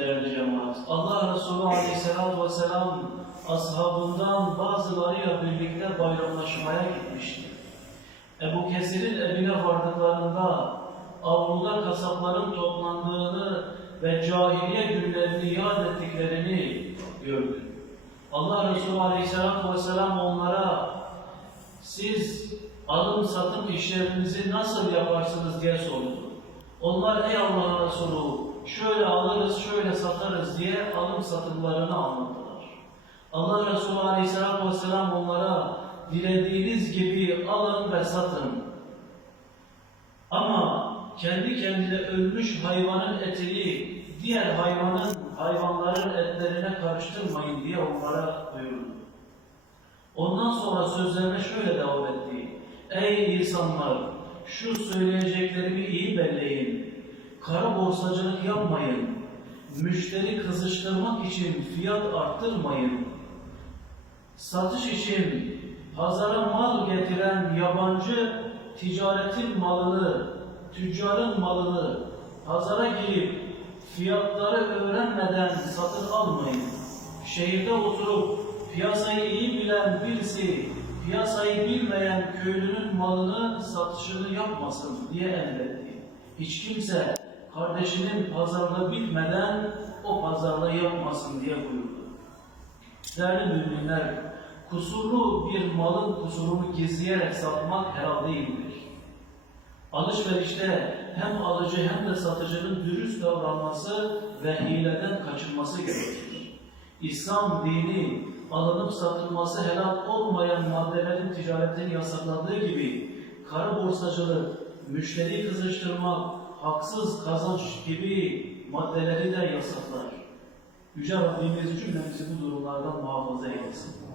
değerli cemaat. Allah Resulü Aleyhisselatü Vesselam ashabından bazılarıyla birlikte bayramlaşmaya gitmişti. Ebu Kesir'in evine vardıklarında avluda kasapların toplandığını ve cahiliye günlerini yad ettiklerini gördü. Allah Resulü Aleyhisselatü Vesselam onlara siz alım satım işlerinizi nasıl yaparsınız diye sordu. Onlar ey Allah'ın Resulü şöyle alırız şöyle satarız diye alım satımlarını anlattılar. Allah Resulü Aleyhisselatü Vesselam onlara dilediğiniz gibi alın ve satın. Ama kendi kendine ölmüş hayvanın etini diğer hayvanın, hayvanların etlerine karıştırmayın diye onlara buyurdu. Ondan sonra sözlerine şöyle devam etti. Ey insanlar! Şu söyleyeceklerimi iyi belleyin. Kara borsacılık yapmayın. Müşteri kızıştırmak için fiyat arttırmayın. Satış için pazara mal getiren yabancı ticaretin malını, tüccarın malını pazara girip fiyatları öğrenmeden satın almayın. Şehirde oturup piyasayı iyi bilen birisi piyasayı bilmeyen köylünün malını satışını yapmasın diye emretti. Hiç kimse kardeşinin pazarda bilmeden o pazarda yapmasın diye buyurdu. Değerli müminler, kusurlu bir malın kusurunu gizleyerek satmak helal değildir. Alışverişte hem alıcı hem de satıcının dürüst davranması ve hileden kaçınması gerekir. İslam dini alınıp satılması helal olmayan maddelerin ticaretini yasakladığı gibi kara borsacılık, müşteri kızıştırmak, haksız kazanç gibi maddeleri de yasaklar. Yüce Rabbimiz cümlemizi bu durumlardan muhafaza eylesin.